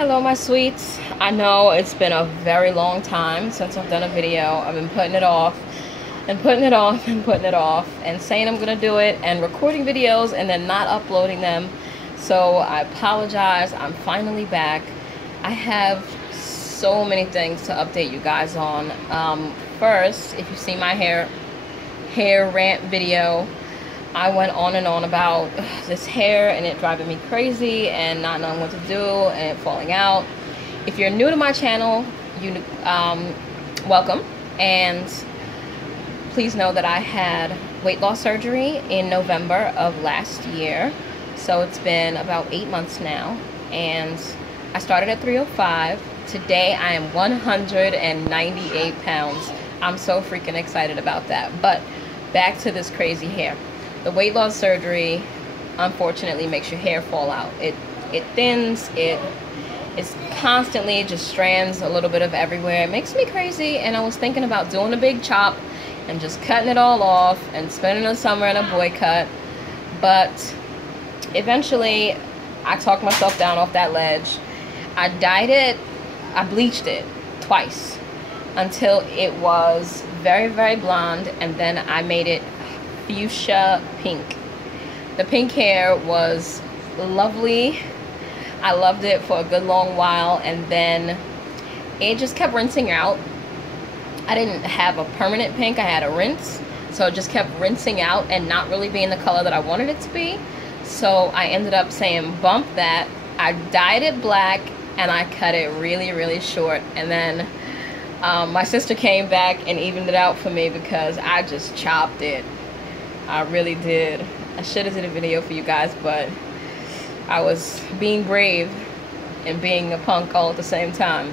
Hello my sweets. I know it's been a very long time since I've done a video. I've been putting it off and putting it off and putting it off and saying I'm gonna do it and recording videos and then not uploading them. So I apologize. I'm finally back. I have so many things to update you guys on. First, if you see my hair rant video, I went on and on about this hair and it driving me crazy and not knowing what to do and it falling out. If you're new to my channel, you welcome, and please know that I had weight loss surgery in November of last year. So it's been about 8 months now, and I started at 305. Today I am 198 pounds. I'm so freaking excited about that. But back to this crazy hair. The weight loss surgery unfortunately makes your hair fall out. It thins, it's constantly just strands a little bit of everywhere. It makes me crazy, and I was thinking about doing a big chop and just cutting it all off and spending the summer in a boy cut. But eventually I talked myself down off that ledge. I dyed it, I bleached it twice until it was very, very blonde, and then I made it fuchsia pink. The pink hair was lovely. I loved it for a good long while, and then it just kept rinsing out. I didn't have a permanent pink, I had a rinse, so it just kept rinsing out and not really being the color that I wanted it to be. So I ended up saying bump that. I dyed it black and I cut it really, really short, and then my sister came back and evened it out for me because I just chopped it. I really did. I should have did a video for you guys, but I was being brave and being a punk all at the same time.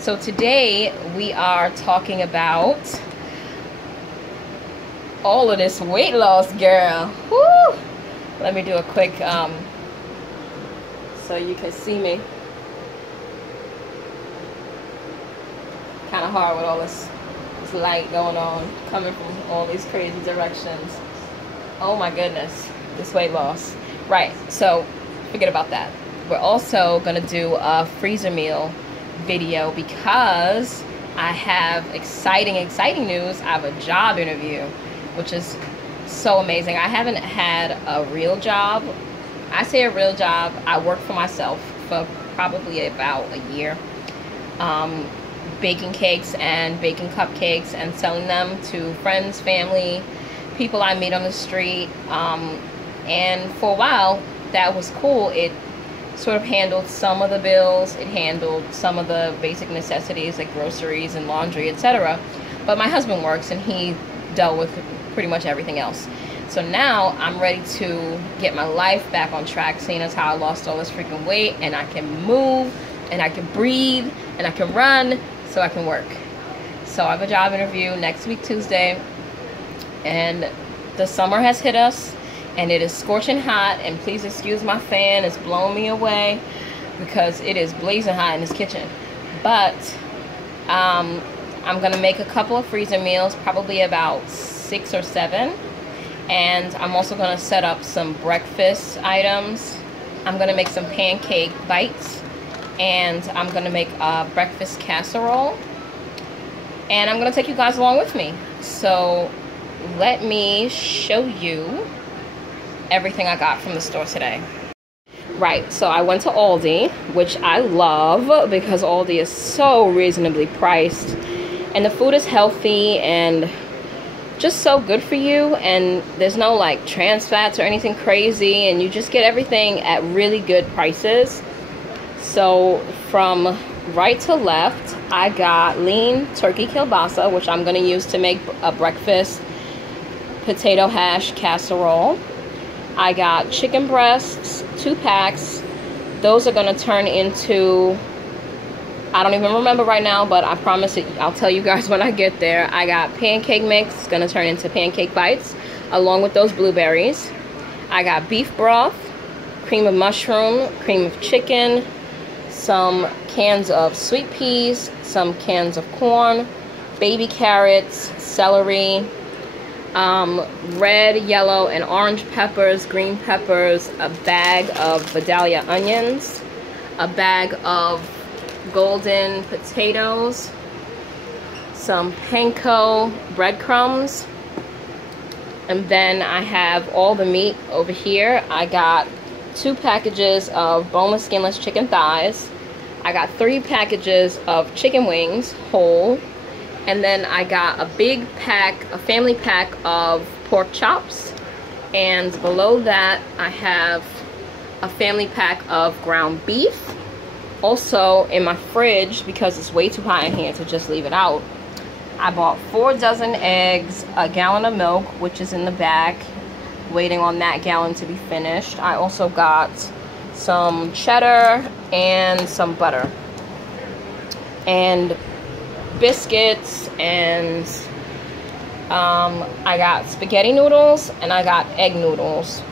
So today we are talking about all of this weight loss, girl. Woo! Let me do a quick so you can see me. Kind of hard with all this light going on, coming from all these crazy directions. Oh my goodness, this weight loss. Right, so forget about that. We're also gonna do a freezer meal video because I have exciting news. I have a job interview, which is so amazing. I haven't had a real job. I say a real job. I worked for myself for probably about a year, baking cakes and baking cupcakes and selling them to friends, family, people I meet on the street, and for a while that was cool. It sort of handled some of the bills, it handled some of the basic necessities like groceries and laundry, etc. But my husband works and he dealt with pretty much everything else. So now I'm ready to get my life back on track, seeing as how I lost all this freaking weight and I can move and I can breathe and I can run, so I can work. So I have a job interview next week Tuesday, and the summer has hit us and it is scorching hot, and please excuse my fan, it's blowing me away because it is blazing hot in this kitchen. But I'm gonna make a couple of freezer meals, probably about 6 or 7, and I'm also gonna set up some breakfast items. I'm gonna make some pancake bites, and I'm gonna make a breakfast casserole, and I'm gonna take you guys along with me. So let me show you everything I got from the store today. Right, so I went to Aldi, which I love because Aldi is so reasonably priced, and the food is healthy and just so good for you, and there's no like trans fats or anything crazy, and you just get everything at really good prices. So from right to left, I got lean turkey kielbasa, which I'm going to use to make a breakfast potato hash casserole. I got chicken breasts, 2 packs. Those are going to turn into, I don't even remember right now, but I promise I'll tell you guys when I get there. I got pancake mix, it's going to turn into pancake bites along with those blueberries. I got beef broth, cream of mushroom, cream of chicken, some cans of sweet peas, some cans of corn, baby carrots, celery, red, yellow, and orange peppers, green peppers, a bag of Vidalia onions, a bag of golden potatoes, some panko breadcrumbs, and then I have all the meat over here. I got 2 packages of boneless, skinless chicken thighs. I got 3 packages of chicken wings, whole. And then I got a big pack, a family pack of pork chops. And below that, I have a family pack of ground beef. Also, in my fridge, because it's way too hot in here to just leave it out, I bought 4 dozen eggs, a gallon of milk, which is in the back, waiting on that gallon to be finished. I also got some cheddar and some butter. And biscuits, and I got spaghetti noodles, and I got egg noodles.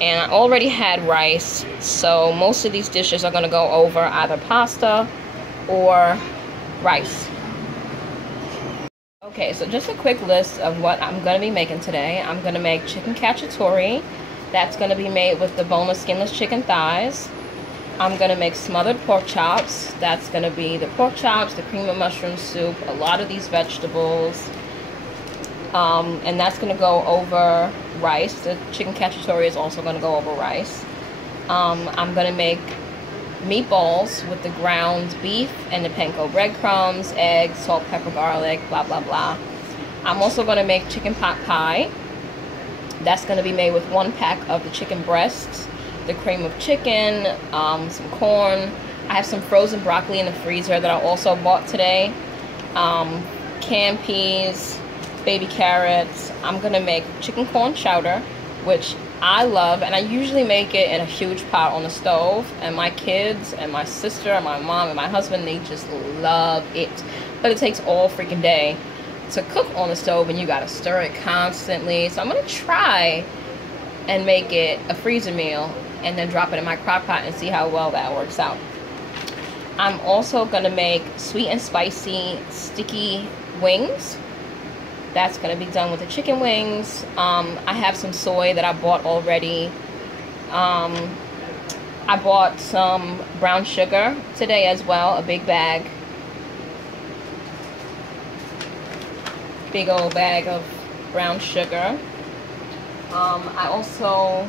And I already had rice, so most of these dishes are going to go over either pasta or rice. Okay, so just a quick list of what I'm going to be making today. I'm going to make chicken cacciatore. That's going to be made with the boneless, skinless chicken thighs. I'm going to make smothered pork chops. That's going to be the pork chops, the cream of mushroom soup, a lot of these vegetables. And that's going to go over rice. The chicken cacciatore is also going to go over rice. I'm going to make meatballs with the ground beef and the panko breadcrumbs, eggs, salt, pepper, garlic, blah, blah, blah. I'm also going to make chicken pot pie. That's going to be made with 1 pack of the chicken breasts, the cream of chicken, some corn. I have some frozen broccoli in the freezer that I also bought today. Canned peas, baby carrots. I'm going to make chicken corn chowder, which I love, and I usually make it in a huge pot on the stove, and my kids and my sister and my mom and my husband, they just love it. But it takes all freaking day to cook on the stove, and you gotta stir it constantly. So I'm gonna try and make it a freezer meal and then drop it in my crock pot and see how well that works out. I'm also gonna make sweet and spicy sticky wings. That's going to be done with the chicken wings. I have some soy that I bought already. I bought some brown sugar today as well, a big bag. Big old bag of brown sugar. I also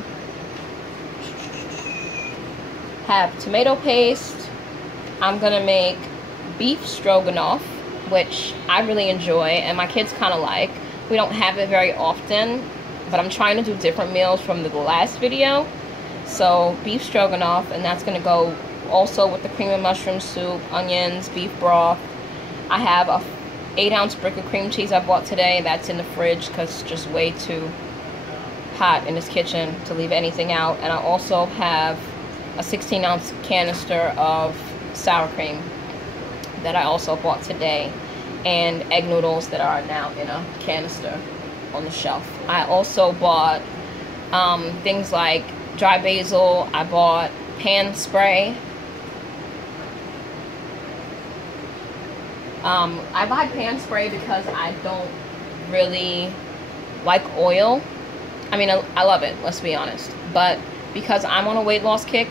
have tomato paste. I'm going to make beef stroganoff, which I really enjoy and my kids kind of like. We don't have it very often, but I'm trying to do different meals from the last video. So beef stroganoff, and that's going to go also with the cream of mushroom soup, onions, beef broth. I have a 8-ounce brick of cream cheese I bought today. That's in the fridge because it's just way too hot in this kitchen to leave anything out. And I also have a 16-ounce canister of sour cream that I also bought today, and egg noodles that are now in a canister on the shelf. I also bought things like dry basil. I bought pan spray. I buy pan spray because I don't really like oil. I mean, I love it, let's be honest, but because I'm on a weight loss kick,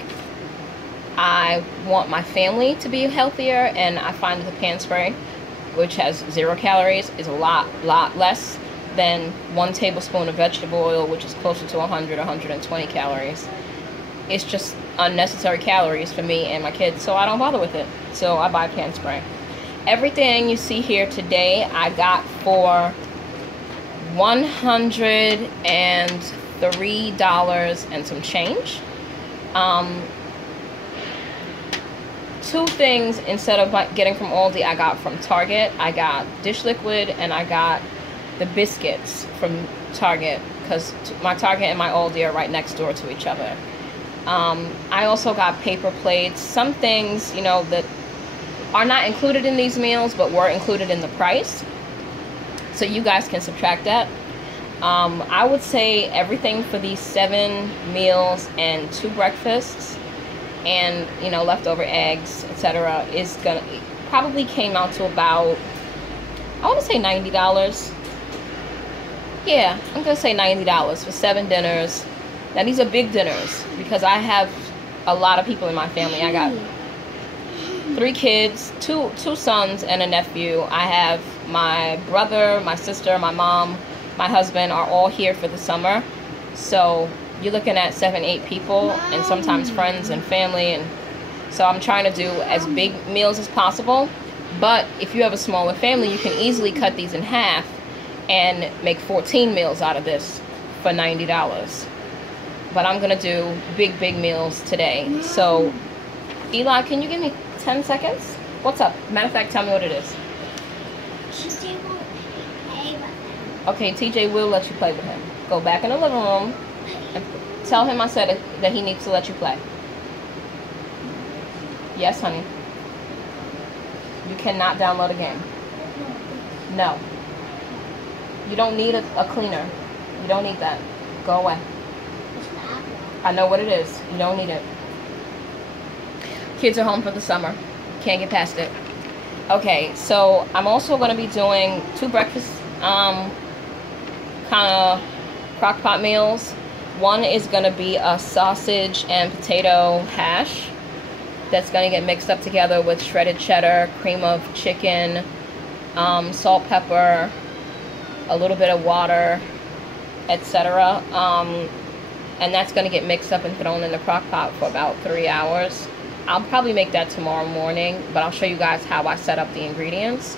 I want my family to be healthier, and I find that the pan spray, which has 0 calories, is a lot less than 1 tablespoon of vegetable oil, which is closer to 120 calories. It's just unnecessary calories for me and my kids, so I don't bother with it. So I buy pan spray. Everything you see here today, I got for $103 and some change. 2 things instead of getting from Aldi, I got from Target. I got dish liquid and I got the biscuits from Target because my Target and my Aldi are right next door to each other. I also got paper plates. Some things, you know, that are not included in these meals but were included in the price. So you guys can subtract that. I would say everything for these 7 meals and 2 breakfasts and, you know, leftover eggs, etc. is gonna probably came out to about, I want to say $90. Yeah, I'm gonna say $90 for 7 dinners. Now these are big dinners because I have a lot of people in my family. I got 3 kids, two sons and a nephew. I have my brother, my sister, my mom, my husband are all here for the summer. So you're looking at 7, 8 people, and sometimes friends and family. And so I'm trying to do as big meals as possible. But if you have a smaller family, you can easily cut these in half and make 14 meals out of this for $90. But I'm gonna do big meals today. So Eli, can you give me 10 seconds? What's up? Matter of fact, tell me what it is. TJ won't play with him. Okay, TJ will let you play with him. Go back in the living room and tell him I said that he needs to let you play. Yes, honey. You cannot download a game. No. You don't need a cleaner. You don't need that. Go away. I know what it is. You don't need it. Kids are home for the summer. Can't get past it. Okay, so I'm also going to be doing 2 breakfast kind of crock pot meals. One is going to be a sausage and potato hash that's going to get mixed up together with shredded cheddar, cream of chicken, salt, pepper, a little bit of water, etc. And that's going to get mixed up and thrown in the crock pot for about 3 hours. I'll probably make that tomorrow morning, but I'll show you guys how I set up the ingredients.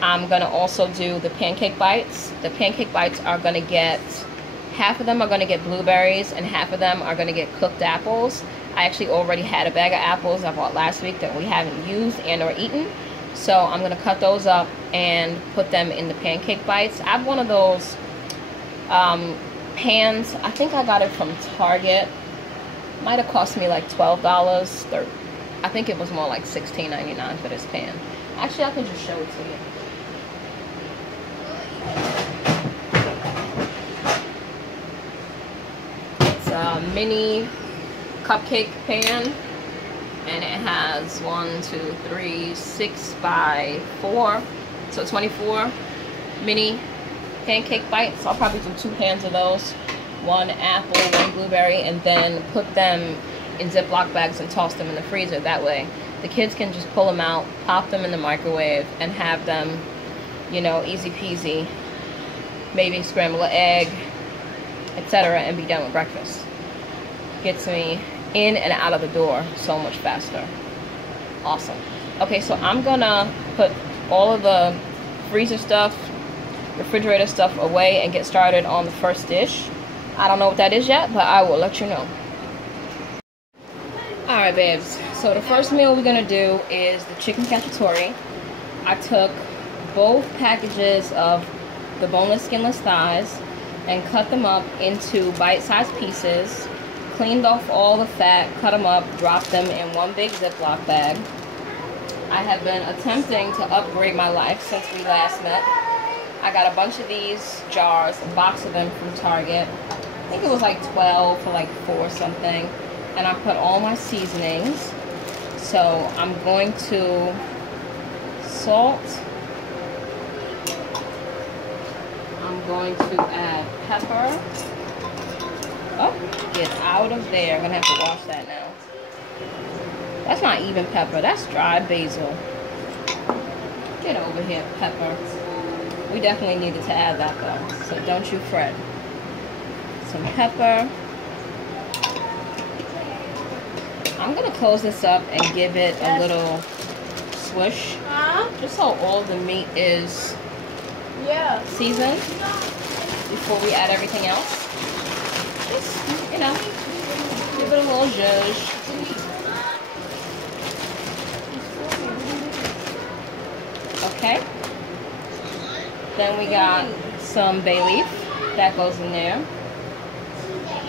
I'm going to also do the pancake bites. The pancake bites are going to get, half of them are going to get blueberries and half of them are going to get cooked apples. I actually already had a bag of apples I bought last week that we haven't used and or eaten. So I'm going to cut those up and put them in the pancake bites. I have one of those pans. I think I got it from Target. Might have cost me like $12. I think it was more like $16.99 for this pan. Actually, I can just show it to you. It's a mini cupcake pan, and it has 1, 2, 3, 6 by 4, so 24 mini pancake bites. I'll probably do 2 pans of those, 1 apple, 1 blueberry, and then put them in Ziploc bags and toss them in the freezer. That way the kids can just pull them out, pop them in the microwave, and have them, you know, easy peasy, maybe scramble an egg, etc., and be done with breakfast. Gets me in and out of the door so much faster. Awesome. Okay, so I'm gonna put all of the freezer stuff, refrigerator stuff away and get started on the first dish. I don't know what that is yet, but I will let you know. Alright, babes. So the first meal we're gonna do is the chicken cacciatore. I took both packages of the boneless, skinless thighs and cut them up into bite-sized pieces, cleaned off all the fat, cut them up, dropped them in one big Ziploc bag. I have been attempting to upgrade my life since we last met. I got a bunch of these jars, a box of them from Target. I think it was like 12 for like 4 something. And I put all my seasonings. So I'm going to salt. I'm going to add pepper. Oh, get out of there. I'm gonna have to wash that now. That's not even pepper, that's dried basil. Get over here, pepper. We definitely needed to add that though, so don't you fret. Some pepper. I'm gonna close this up and give it a little swish, just so all the meat is seasoned before we add everything else. Just, you know, give it a little zhuzh. Okay. Then we got some bay leaf that goes in there.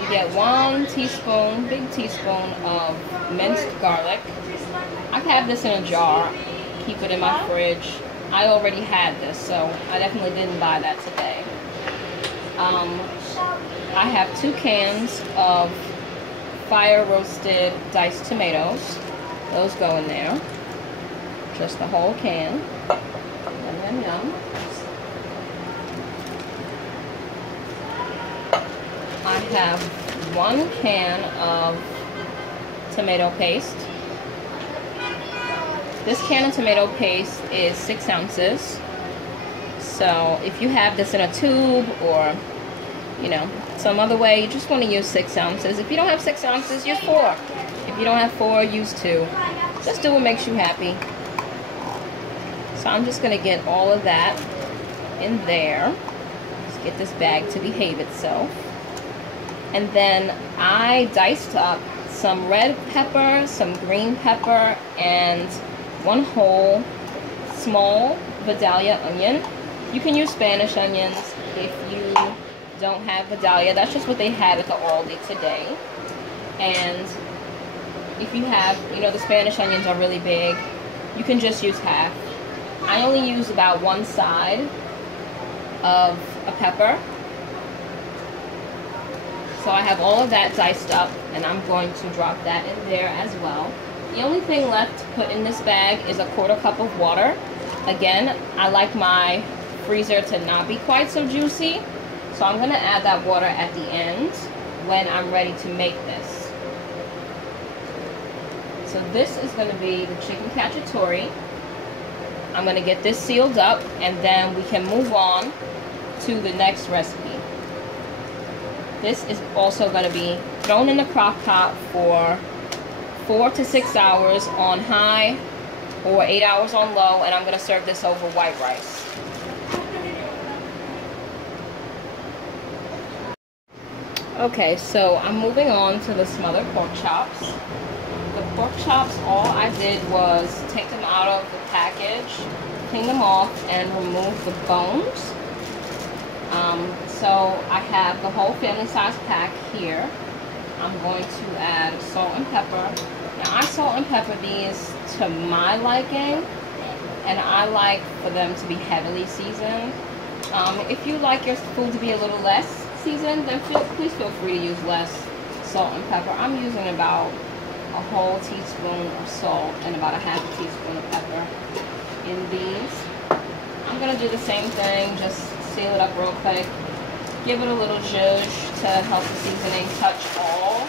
You get 1 teaspoon, big teaspoon of minced garlic. I have this in a jar, keep it in my fridge. I already had this, so I definitely didn't buy that today. I have 2 cans of fire roasted diced tomatoes. Those go in there. Just the whole can. Yum, yum, yum. I have 1 can of tomato paste. This can of tomato paste is 6 ounces. So if you have this in a tube or, you know, some other way, you just want to use 6 ounces. If you don't have 6 ounces, use 4. If you don't have 4, use 2. Just do what makes you happy. So I'm just going to get all of that in there. Let's get this bag to behave itself. And then I diced up some red pepper, some green pepper, and 1 whole small Vidalia onion. You can use Spanish onions if you don't have Vidalia. That's just what they have at the Aldi today. And if you have, you know, the Spanish onions are really big, you can just use half. I only use about 1 side of a pepper. So I have all of that diced up, and I'm going to drop that in there as well. The only thing left to put in this bag is a 1/4 cup of water. Again, I like my freezer to not be quite so juicy, so I'm going to add that water at the end when I'm ready to make this. So this is going to be the chicken cacciatore. I'm going to get this sealed up, and then we can move on to the next recipe. This is also going to be thrown in the crock pot for 4 to 6 hours on high or 8 hours on low, and I'm going to serve this over white rice. Okay, so I'm moving on to the smothered pork chops. The pork chops, all I did was take them out of the package, clean them off, and remove the bones. So I have the whole family size pack here. I'm going to add salt and pepper. Now I salt and pepper these to my liking, and I like for them to be heavily seasoned. If you like your food to be a little less seasoned, then please feel free to use less salt and pepper. I'm using about a whole teaspoon of salt and about a half a teaspoon of pepper in these. I'm going to do the same thing, just seal it up real quick. Give it a little zhuzh to help the seasoning touch all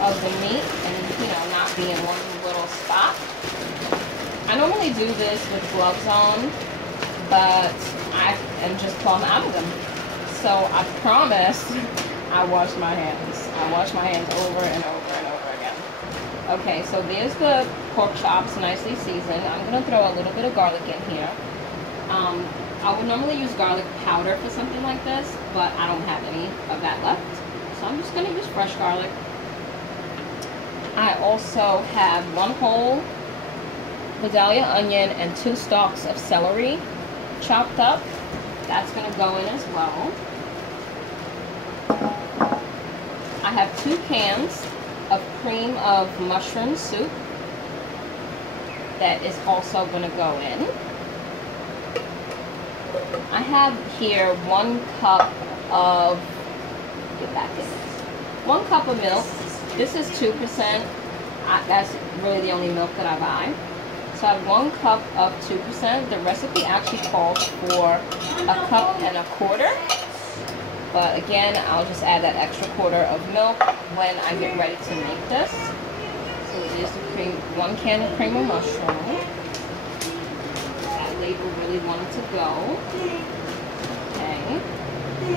of the meat and, you know, not be in one little spot. I normally do this with gloves on, but I am just pulling out of them. So I promise I wash my hands. I wash my hands over and over and over again. Okay, so there's the pork chops nicely seasoned. I'm going to throw a little bit of garlic in here. I would normally use garlic powder for something like this, but I don't have any of that left. So I'm just going to use fresh garlic. I also have 1 whole Vidalia onion and 2 stalks of celery chopped up. That's going to go in as well. I have 2 cans of cream of mushroom soup that is also going to go in. I have here 1 cup of, get back in, 1 cup of milk. This is 2%. That's really the only milk that I buy. So I have 1 cup of 2%. The recipe actually calls for a cup and a quarter. But again, I'll just add that extra quarter of milk when I get ready to make this. So it is the cream, 1 can of cream of mushroom. That label really wanted to go. Okay.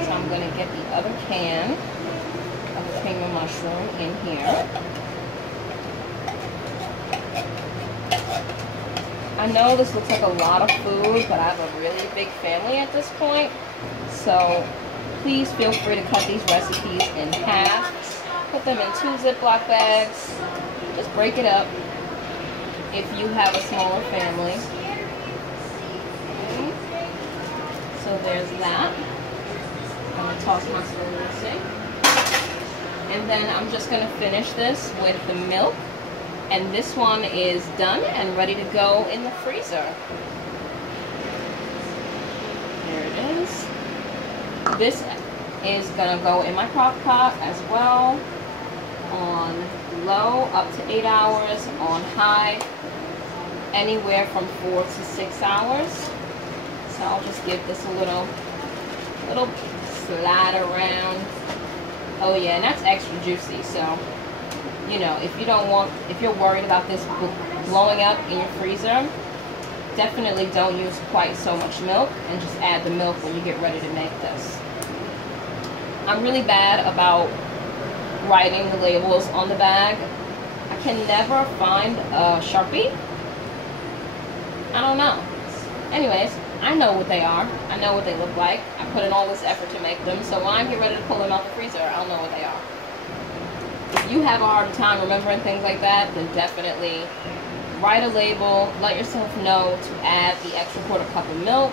So I'm going to get the other can of cream of mushroom in here. I know this looks like a lot of food, but I have a really big family at this point. So please feel free to cut these recipes in half. Put them in 2 Ziploc bags. Just break it up if you have a smaller family. Okay. So there's that. I'm going to toss my spoon in the sink. And then I'm just going to finish this with the milk. And this one is done and ready to go in the freezer. There it is. This is going to go in my crock pot as well, on low up to 8 hours, on high anywhere from 4 to 6 hours. So I'll just give this a little slide around. Oh yeah, and that's extra juicy. So, you know, if you're worried about this blowing up in your freezer, definitely don't use quite so much milk, and just add the milk when you get ready to make this. I'm really bad about writing the labels on the bag. I can never find a Sharpie. I don't know. Anyways, I know what they are. I know what they look like. I put in all this effort to make them, so when I get ready to pull them out the freezer, I'll know what they are. If you have a hard time remembering things like that, then definitely write a label. Let yourself know to add the extra quarter cup of milk,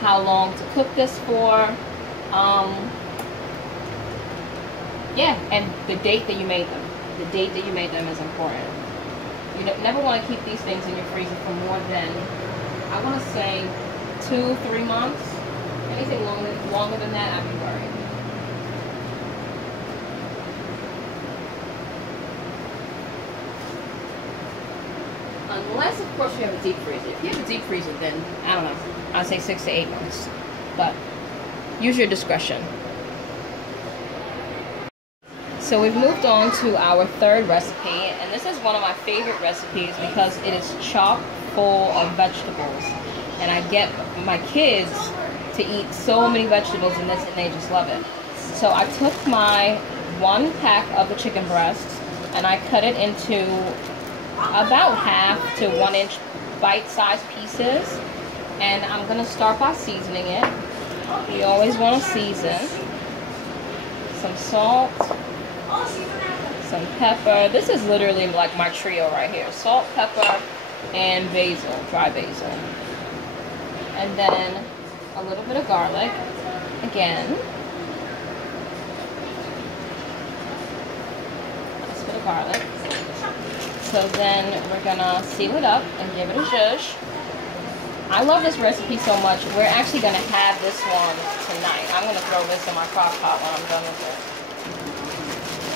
how long to cook this for, yeah, and the date that you made them. The date that you made them is important. You never want to keep these things in your freezer for more than, I want to say, 2-3 months. Anything longer than that, I'd be worried. Unless, of course, you have a deep freezer. If you have a deep freezer, then, I don't know, I'd say 6 to 8 months. But use your discretion. So we've moved on to our third recipe, and this is one of my favorite recipes because it is chock full of vegetables. And I get my kids to eat so many vegetables in this, and they just love it. So I took my 1 pack of the chicken breast, and I cut it into about 1/2 to 1 inch bite-sized pieces. And I'm going to start by seasoning it. You always want to season. Some salt. Some pepper. This is literally like my trio right here. Salt, pepper, and basil, dry basil. And then a little bit of garlic. Again. Nice bit of garlic. So then we're gonna seal it up and give it a zhuzh. I love this recipe so much. We're actually gonna have this one tonight. I'm gonna throw this in my crock pot when I'm done with it.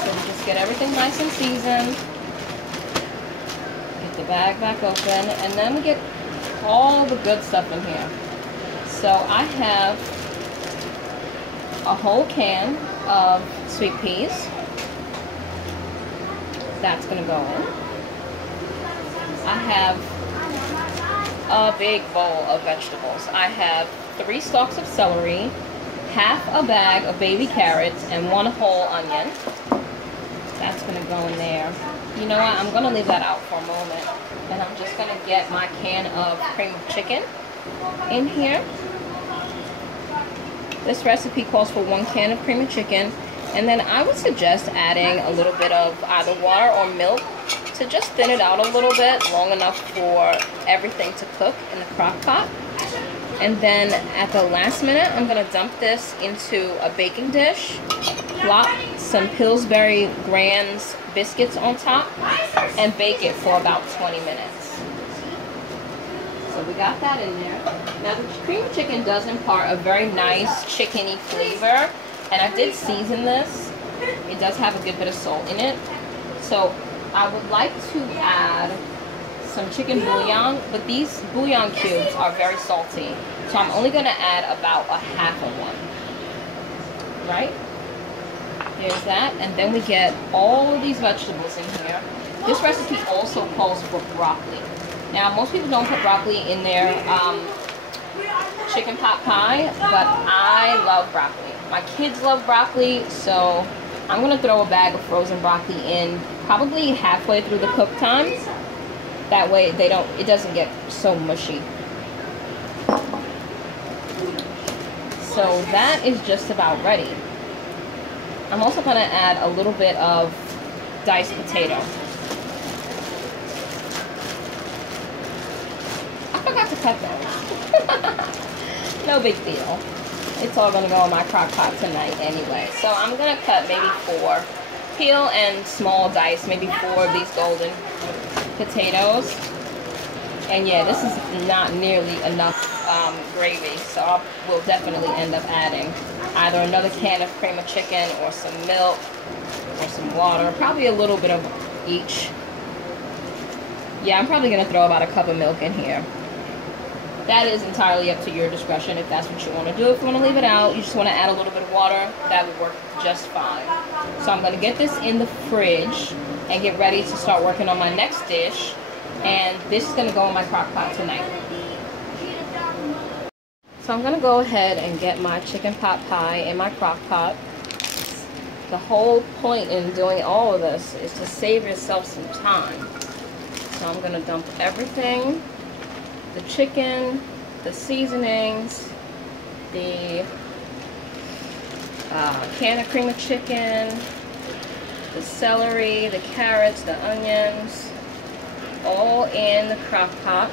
So we just get everything nice and seasoned. Get the bag back open, and then we get all the good stuff in here. So I have a whole can of sweet peas. That's gonna go in. I have a big bowl of vegetables. I have 3 stalks of celery, 1/2 a bag of baby carrots, and 1 whole onion. That's gonna go in there. You know what? I'm gonna leave that out for a moment, and I'm just gonna get my can of cream of chicken in here. This recipe calls for 1 can of cream of chicken, and then I would suggest adding a little bit of either water or milk to just thin it out a little bit, long enough for everything to cook in the crock pot. And then at the last minute, I'm gonna dump this into a baking dish, plop some Pillsbury Grands biscuits on top, and bake it for about 20 minutes. So we got that in there. Now the cream of chicken does impart a very nice chickeny flavor, and I did season this. It does have a good bit of salt in it. So I would like to add some chicken bouillon, but these bouillon cubes are very salty. So I'm only gonna add about 1/2 of one. Right? There's that, and then we get all of these vegetables in here. This recipe also calls for broccoli. Now, most people don't put broccoli in their chicken pot pie, but I love broccoli. My kids love broccoli, so I'm gonna throw a bag of frozen broccoli in probably halfway through the cook time. That way it doesn't get so mushy. So that is just about ready. I'm also gonna add a little bit of diced potato. I forgot to cut those. No big deal. It's all gonna go in my crock pot tonight anyway. So I'm gonna cut maybe 4, peel and small dice, maybe 4 of these golden potatoes. And yeah, this is not nearly enough gravy, so we'll definitely end up adding either another can of cream of chicken or some milk or some water, probably a little bit of each. Yeah, I'm probably gonna throw about a cup of milk in here. That is entirely up to your discretion if that's what you want to do. If you want to leave it out, you just want to add a little bit of water, that would work just fine. So I'm going to get this in the fridge and get ready to start working on my next dish. And this is gonna go in my crock pot tonight. So I'm gonna go ahead and get my chicken pot pie in my crock pot. The whole point in doing all of this is to save yourself some time. So I'm gonna dump everything, the chicken, the seasonings, the can of cream of chicken, the celery, the carrots, the onions, all in the crock pot.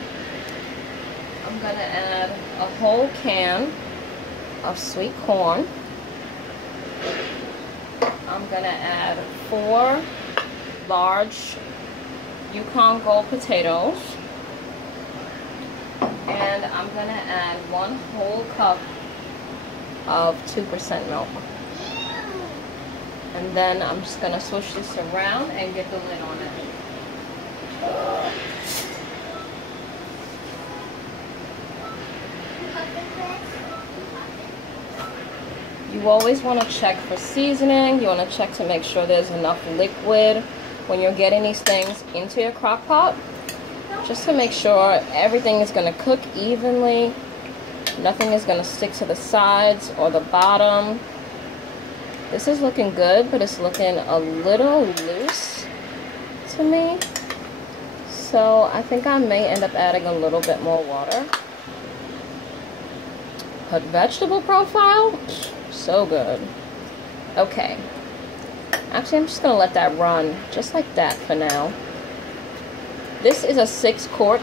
I'm gonna add a whole can of sweet corn. I'm gonna add 4 large Yukon Gold potatoes. And I'm gonna add 1 whole cup of 2% milk. And then I'm just gonna switch this around and get the lid on it. You always want to check for seasoning. You want to check to make sure there's enough liquid when you're getting these things into your crock pot, just to make sure everything is going to cook evenly. Nothing is going to stick to the sides or the bottom. This is looking good, but it's looking a little loose to me. So I think I may end up adding a little bit more water. But vegetable profile, so good. Okay. Actually, I'm just going to let that run just like that for now. This is a 6-quart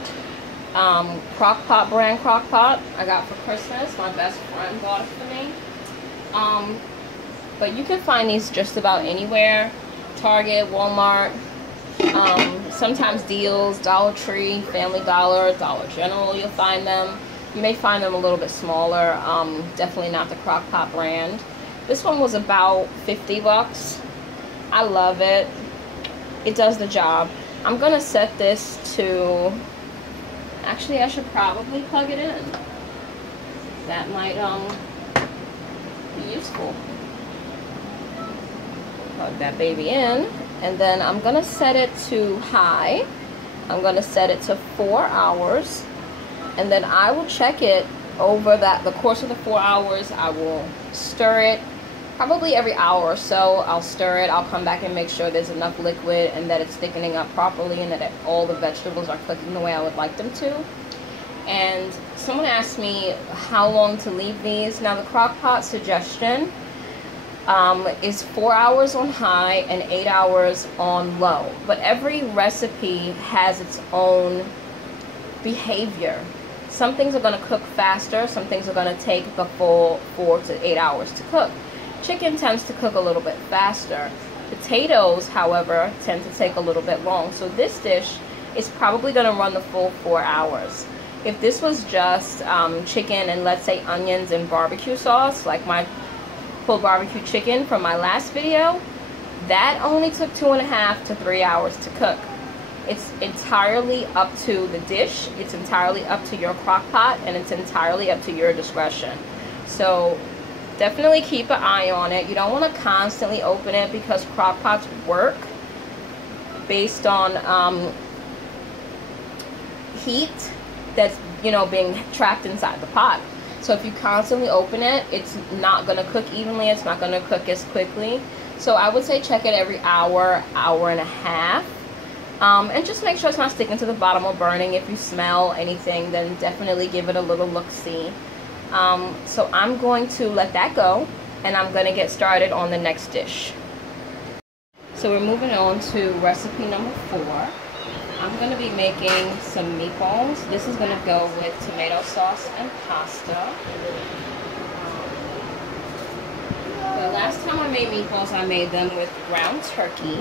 crock pot brand crock pot I got for Christmas. My best friend bought it for me. But you can find these just about anywhere. Target, Walmart, sometimes deals, Dollar Tree, Family Dollar, Dollar General, you'll find them. You may find them a little bit smaller, definitely not the crock pot brand. This one was about 50 bucks. I love it. It does the job. I'm gonna set this to, actually I should probably plug it in. That might be useful. Plug that baby in, and then I'm gonna set it to high. I'm gonna set it to 4 hours, and then I will check it over the course of the 4 hours. I will stir it probably every hour or so. I'll stir it. I'll come back and make sure there's enough liquid and that it's thickening up properly and that all the vegetables are cooking the way I would like them to. And someone asked me how long to leave these. Now the crock pot suggestion is 4 hours on high and 8 hours on low. But every recipe has its own behavior. Some things are going to cook faster. Some things are going to take the full 4 to 8 hours to cook. Chicken tends to cook a little bit faster. Potatoes, however, tend to take a little bit long. So this dish is probably going to run the full 4 hours. If this was just chicken and let's say onions and barbecue sauce, like my pulled barbecue chicken from my last video, that only took 2.5 to 3 hours to cook. It's entirely up to the dish, it's entirely up to your crock pot, and it's entirely up to your discretion. So definitely keep an eye on it. You don't want to constantly open it because crock pots work based on heat that's, you know, being trapped inside the pot. So if you constantly open it, it's not going to cook evenly, it's not going to cook as quickly. So I would say check it every hour, hour and a half. And just make sure it's not sticking to the bottom or burning. If you smell anything, then definitely give it a little look-see. So I'm going to let that go, and I'm going to get started on the next dish. So we're moving on to recipe number 4. I'm going to be making some meatballs. This is going to go with tomato sauce and pasta. The last time I made meatballs, I made them with ground turkey,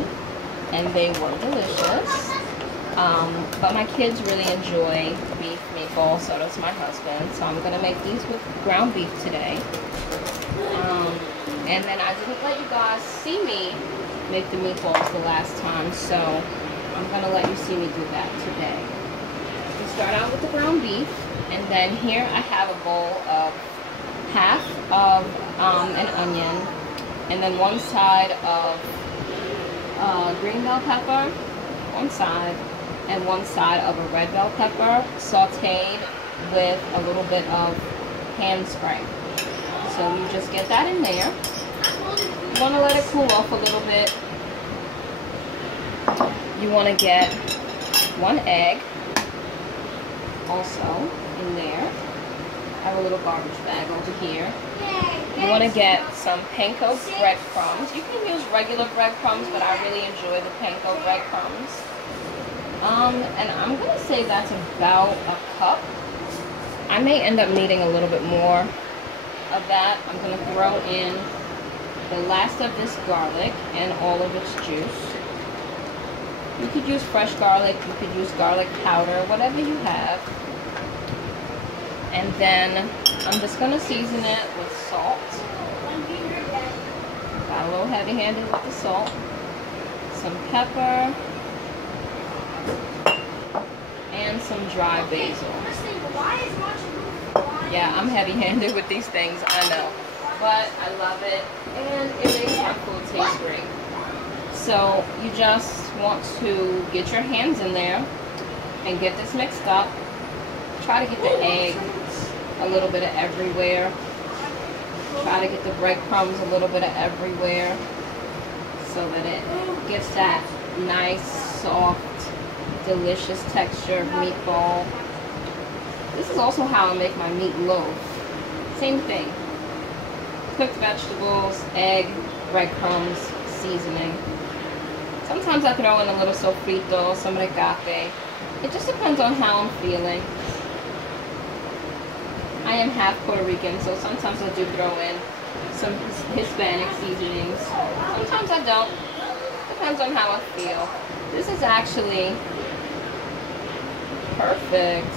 and they were delicious. But my kids really enjoy beef meatballs, so does my husband. So I'm going to make these with ground beef today. And then I didn't let you guys see me make the meatballs the last time, so I'm going to let you see me do that today. We start out with the ground beef, and then here I have a bowl of half of an onion, and then one side of green bell pepper, one side, and 1 side of a red bell pepper sauteed with a little bit of hand spray. So you just get that in there. You want to let it cool off a little bit. You want to get 1 egg also in there. I have a little garbage bag over here. You want to get some panko breadcrumbs. You can use regular breadcrumbs, but I really enjoy the panko breadcrumbs. And I'm going to say that's about a cup. I may end up needing a little bit more of that. I'm going to throw in the last of this garlic and all of its juice. You could use fresh garlic, you could use garlic powder, whatever you have. And then I'm just going to season it with salt. Got a little heavy-handed with the salt. Some pepper. And some dry basil. Yeah, I'm heavy-handed with these things, I know. But I love it, and it makes my food taste great. So you just want to get your hands in there and get this mixed up. Try to get the egg a little bit of everywhere. Try to get the breadcrumbs a little bit of everywhere so that it gets that nice, soft, delicious texture of meatball. This is also how I make my meatloaf. Same thing. Cooked vegetables, egg, breadcrumbs, seasoning. Sometimes I throw in a little sofrito, some agape. It just depends on how I'm feeling. I am half Puerto Rican, so sometimes I do throw in some Hispanic seasonings. Sometimes I don't. Depends on how I feel. This is actually perfect.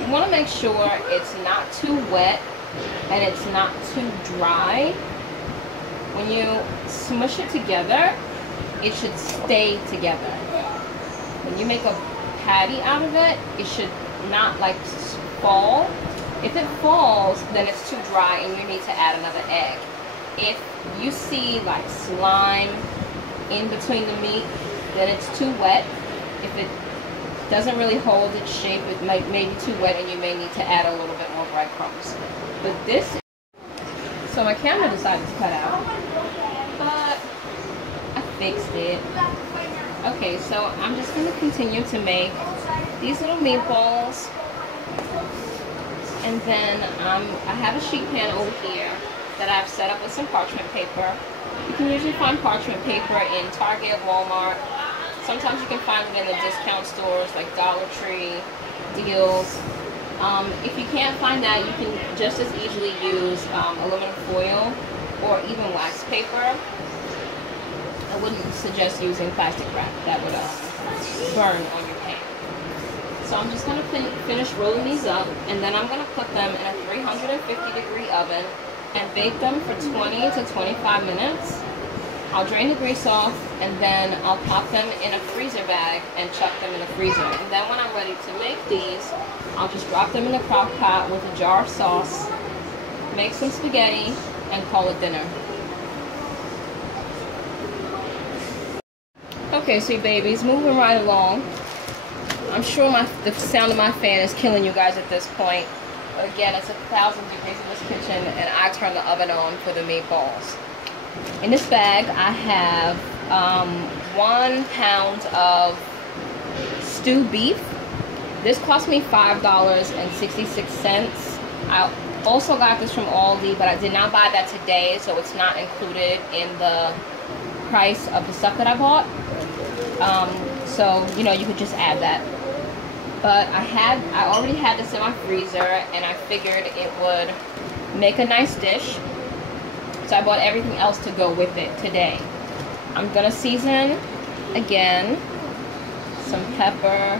You want to make sure it's not too wet and it's not too dry. When you smush it together, it should stay together. When you make a patty out of it, it should not like fall. If it falls, then it's too dry and you need to add another egg. If you see like slime in between the meat, then it's too wet. If it doesn't really hold its shape, it may be too wet and you may need to add a little bit more breadcrumbs. But this, so my camera decided to cut out, but I fixed it. Okay, so I'm just going to continue to make these little meatballs. And then I have a sheet pan over here that I've set up with some parchment paper. You can usually find parchment paper in Target, Walmart. Sometimes you can find it in the discount stores like Dollar Tree, Deals. If you can't find that, you can just as easily use aluminum foil or even wax paper. I wouldn't suggest using plastic wrap. That would burn on your pan. So I'm just going to finish rolling these up, and then I'm going to put them in a 350-degree oven and bake them for 20 to 25 minutes. I'll drain the grease off, and then I'll pop them in a freezer bag and chuck them in the freezer. And then when I'm ready to make these, I'll just drop them in the crock pot with a jar of sauce, make some spaghetti, and call it dinner. Okay, sweet babies, moving right along. I'm sure the sound of my fan is killing you guys at this point. But again, it's 1,000 degrees in this kitchen, and I turn the oven on for the meatballs. In this bag, I have 1 pound of stewed beef. This cost me $5.66. I also got this from Aldi, but I did not buy that today, so it's not included in the price of the stuff that I bought. So, you know, you could just add that. But I already had this in my freezer, and I figured it would make a nice dish. So I bought everything else to go with it today. I'm gonna season again, some pepper,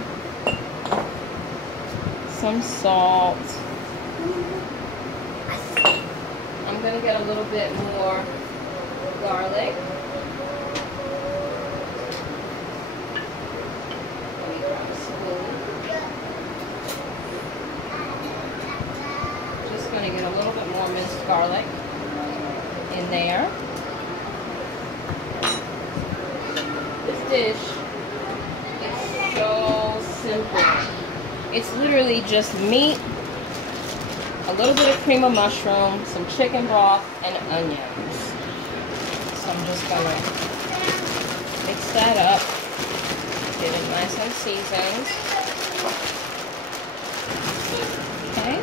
some salt. I'm gonna get a little bit more garlic. Let me grab a spoon. Just gonna get a little bit more minced garlic in there. This dish is so It's literally just meat, a little bit of cream of mushroom, some chicken broth, and onions. So I'm just gonna mix that up, get it nice and seasoned. Okay.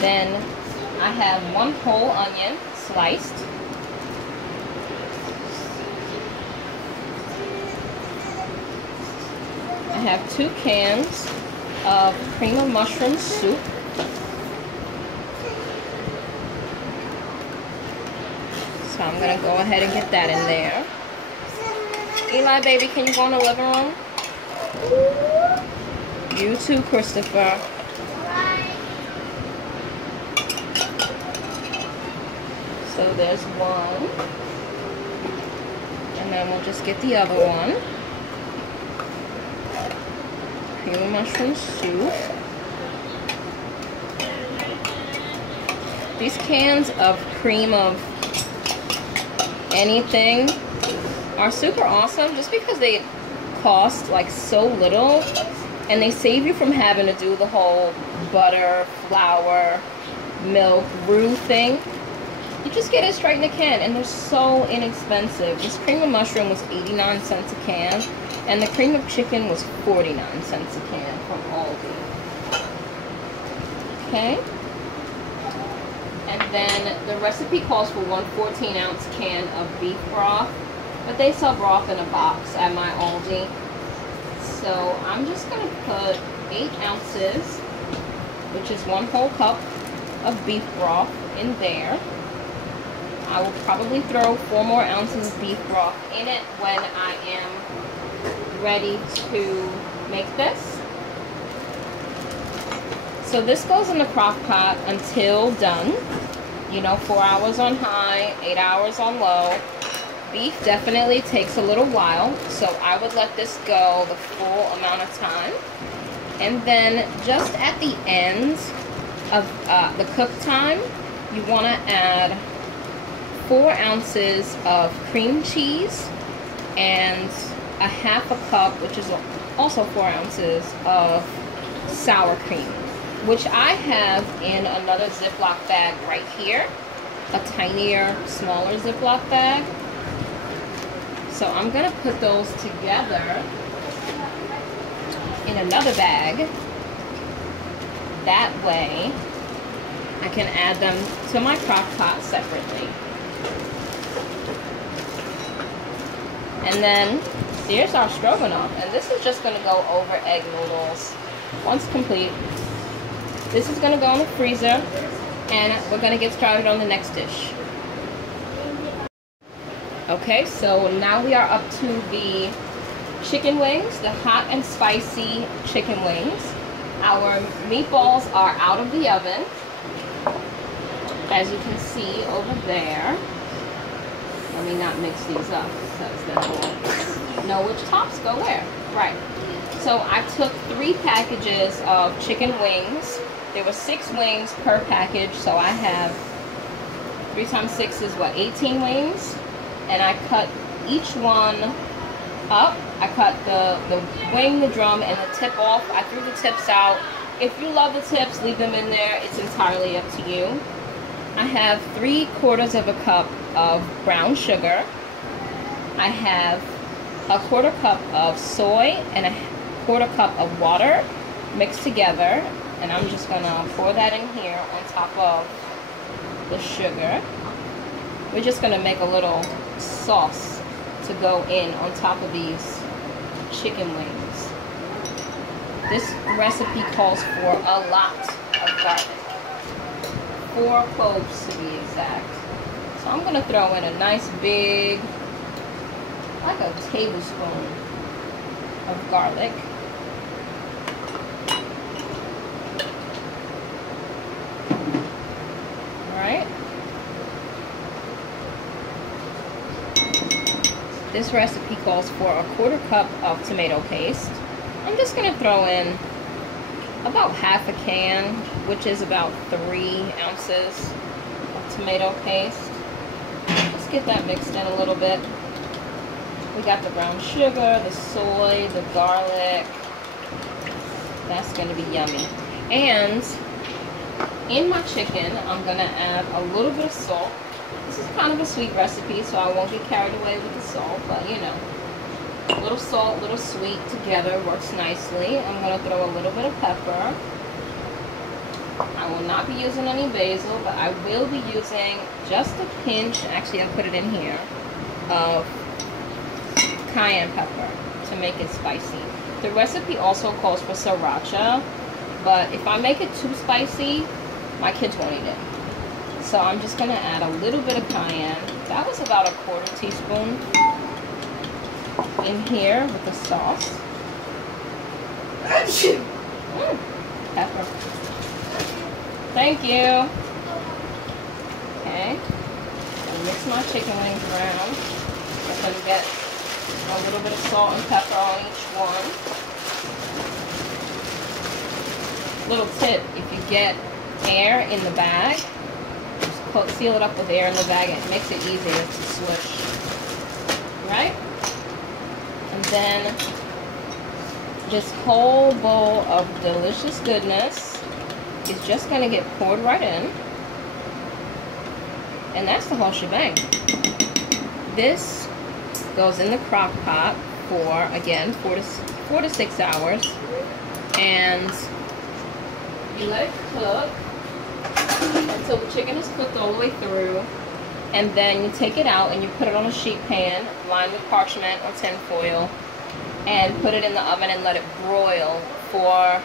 Then I have 1 whole onion sliced. I have 2 cans of cream of mushroom soup. So I'm gonna go ahead and get that in there. Eli, baby, can you go in the living room? You too, Christopher. So there's 1. And then we'll just get the other one. Cream of mushroom soup. These cans of cream of anything are super awesome just because they cost like so little, and they save you from having to do the whole butter, flour, milk, roux thing. You just get it straight in the can, and they're so inexpensive. This cream of mushroom was 89 cents a can, and the cream of chicken was 49 cents a can from Aldi. Okay? And then the recipe calls for 1 14-ounce can of beef broth, but they sell broth in a box at my Aldi. So I'm just going to put 8 ounces, which is 1 whole cup of beef broth in there. I will probably throw 4 more ounces of beef broth in it when I am ready to make this. So this goes in the crock pot until done. You know, 4 hours on high, 8 hours on low. Beef definitely takes a little while, so I would let this go the full amount of time. And then just at the end of the cook time, you want to add 4 ounces of cream cheese and a half a cup, which is also 4 ounces of sour cream, which I have in another Ziploc bag right here, a tinier, smaller Ziploc bag. So I'm gonna put those together in another bag. That way I can add them to my crock pot separately. And then here's our stroganoff, and this is just gonna go over egg noodles. Once complete, this is gonna go in the freezer, and we're gonna get started on the next dish. Okay, so now we are up to the chicken wings, the hot and spicy chicken wings. Our meatballs are out of the oven, as you can see over there. Let me not mix these up, because then we'll know which tops go where. Right. So I took 3 packages of chicken wings. There were 6 wings per package, so I have 3 times 6 is what, 18 wings? And I cut each one up. I cut the wing, the drum, and the tip off. I threw the tips out. If you love the tips, leave them in there. It's entirely up to you. I have 3/4 of a cup of brown sugar. I have a 1/4 cup of soy and a 1/4 cup of water mixed together. And I'm just gonna pour that in here on top of the sugar. We're just gonna make a little sauce to go in on top of these chicken wings. This recipe calls for a lot of garlic. 4 cloves to be exact. So I'm gonna throw in a nice big, like a tablespoon of garlic. Alright. This recipe calls for a 1/4 cup of tomato paste. I'm just going to throw in about half a can, which is about 3 ounces of tomato paste. Let's get that mixed in a little bit. We got the brown sugar, the soy, the garlic. That's going to be yummy. And in my chicken, I'm going to add a little bit of salt. This is kind of a sweet recipe, so I won't get carried away with the salt, but you know, a little salt, a little sweet together works nicely. I'm going to throw a little bit of pepper. I will not be using any basil, but I will be using just a pinch, actually I'll put it in here, of cayenne pepper to make it spicy. The recipe also calls for sriracha, but if I make it too spicy, my kids won't eat it. So I'm just going to add a little bit of cayenne. That was about 1/4 teaspoon in here with the sauce. Pepper. Thank you. Okay. And mix my chicken wings around. I'm going to get a little bit of salt and pepper on each one. Little tip, if you get air in the bag, just seal it up with air in the bag. It makes it easier to swish. Right? And then this whole bowl of delicious goodness is just going to get poured right in. And that's the whole shebang. This goes in the crock pot for, again, 4 to 6 hours. And you let it cook until the chicken is cooked all the way through. And then you take it out and you put it on a sheet pan lined with parchment or tin foil and put it in the oven and let it broil for,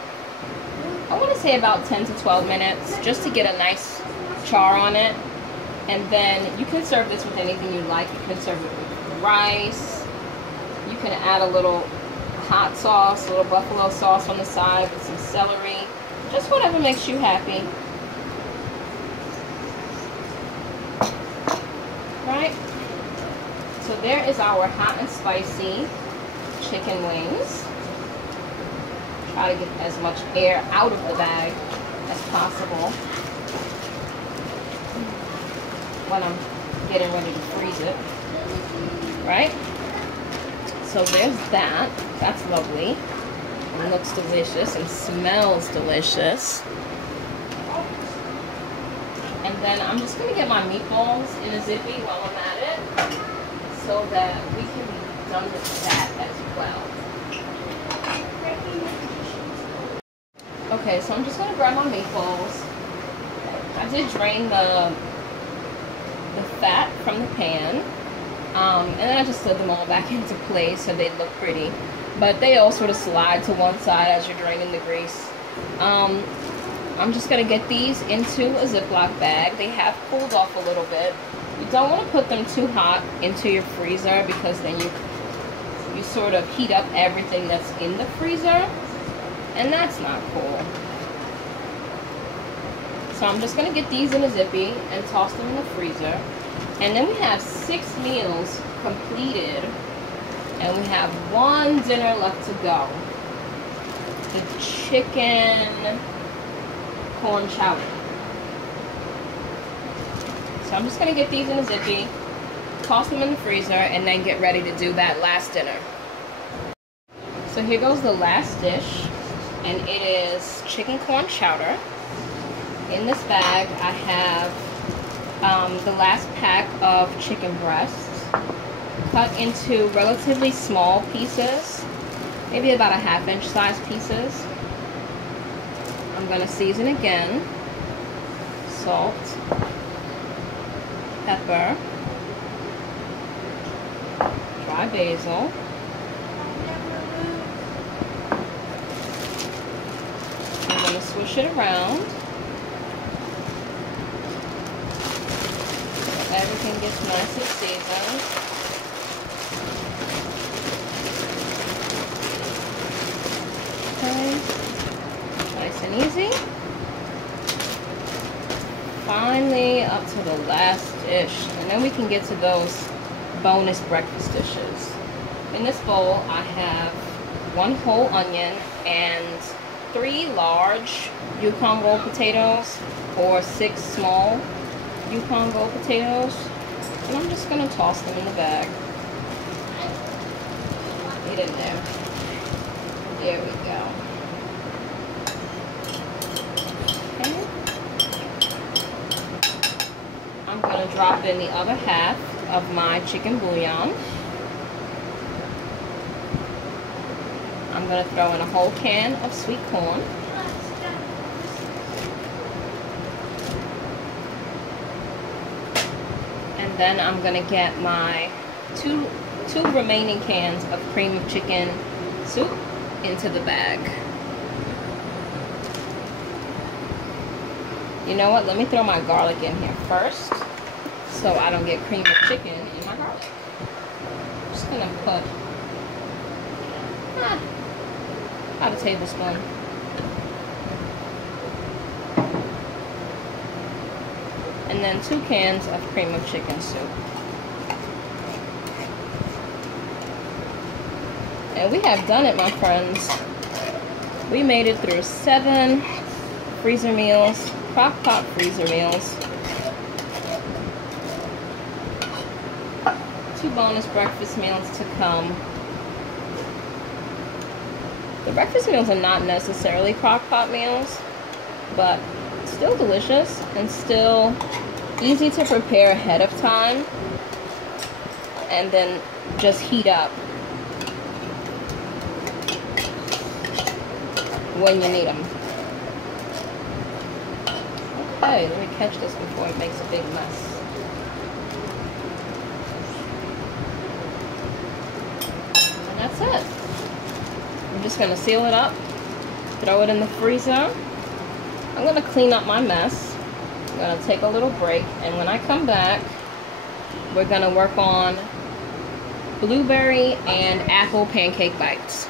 I want to say about 10 to 12 minutes, just to get a nice char on it. And then you can serve this with anything you like. You can serve it with rice. You can add a little hot sauce, a little buffalo sauce on the side with some celery. Just whatever makes you happy. Right? So there is our hot and spicy chicken wings. Try to get as much air out of the bag as possible when I'm getting ready to freeze it. Right? So there's that. That's lovely. It looks delicious and smells delicious. And then I'm just going to get my meatballs in a zippy while I'm at it so that we can be done with that as well. Okay, so I'm just going to grab my meatballs. I did drain the fat from the pan. And then I just slid them all back into place so they look pretty. But they all sort of slide to one side as you're draining the grease. I'm just going to get these into a Ziploc bag. They have cooled off a little bit. You don't want to put them too hot into your freezer because then you sort of heat up everything that's in the freezer. And that's not cool. So I'm just going to get these in a zippy and toss them in the freezer. And then we have 6 meals completed. And we have 1 dinner left to go. The chicken corn chowder. So I'm just going to get these in a zippy, toss them in the freezer, and then get ready to do that last dinner. So here goes the last dish, and it is chicken corn chowder. In this bag I have the last pack of chicken breasts cut into relatively small pieces, maybe about a 1/2 inch size pieces. I'm going to season again, salt, pepper, dry basil, I'm going to swish it around so everything gets nicely seasoned. Okay. Nice and easy. Finally, up to the last dish, and then we can get to those bonus breakfast dishes. In this bowl, I have 1 whole onion and 3 large Yukon Gold potatoes, or 6 small Yukon Gold potatoes, and I'm just going to toss them in the bag. Get in there. There we go. Okay. I'm going to drop in the other half of my chicken bouillon. I'm going to throw in a whole can of sweet corn. And then I'm going to get my two remaining cans of cream of chicken soup into the bag. You know what? Let me throw my garlic in here first so I don't get cream of chicken in my garlic. I'm just going to put about a tablespoon. And then 2 cans of cream of chicken soup. And we have done it, my friends. We made it through 7 freezer meals, crock pot freezer meals, 2 bonus breakfast meals to come. The breakfast meals are not necessarily crock pot meals, but still delicious and still easy to prepare ahead of time and then just heat up when you need them. Okay, let me catch this before it makes a big mess. And that's it. I'm just going to seal it up, throw it in the freezer. I'm going to clean up my mess. I'm going to take a little break, and when I come back, we're going to work on blueberry and apple pancake bites.